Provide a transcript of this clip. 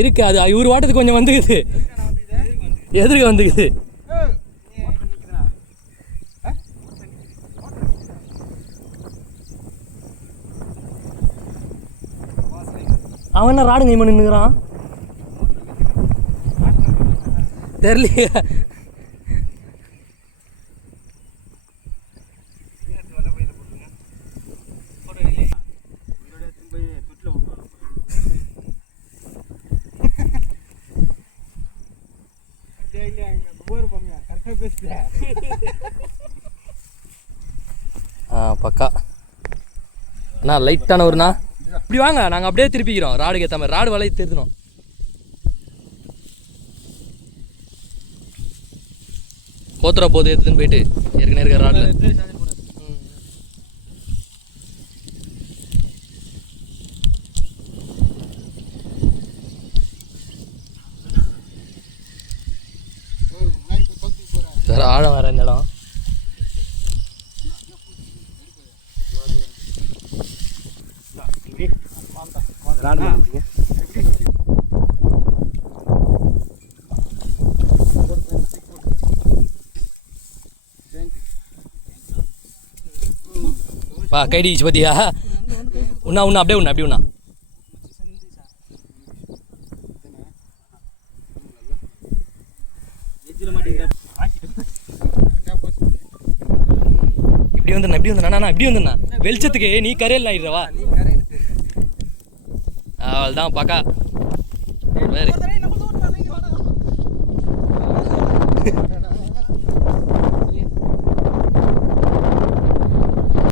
இருக்கு அது இவர் வாட்டத்துக்கு கொஞ்சம் வந்துக்குது, எதிர்க்க வந்துக்குது. அவன் என்ன ராடுங்க இவன் நின்றுக்கிறான் தெரியலையே. பக்கா அண்ணா லைட்டான ஒருண்ணா இப்படி வாங்க, நாங்கள் அப்படியே திருப்பிக்கிறோம். ராடுக்கு ஏற்ற மாதிரி ராடு வலையை திருத்தணும். கோத்துரா போது எடுத்துன்னு போயிட்டு ஏற்கனவே இருக்கிற ராடில் வேற ஆழம் வேற இந்த இடம். வா கைடிச்சு பார்த்தியா? உண்ணா உண்ணா அப்படியே உண்ணா, அப்படி உண்ணா. இப்படி வந்துண்ணா, இப்படி வந்துண்ணா, இப்படி வந்துண்ணா. வெளிச்சத்துக்கு நீ கரையில் ஆயிடுறவா. அவள் தான் பாக்கா வேறு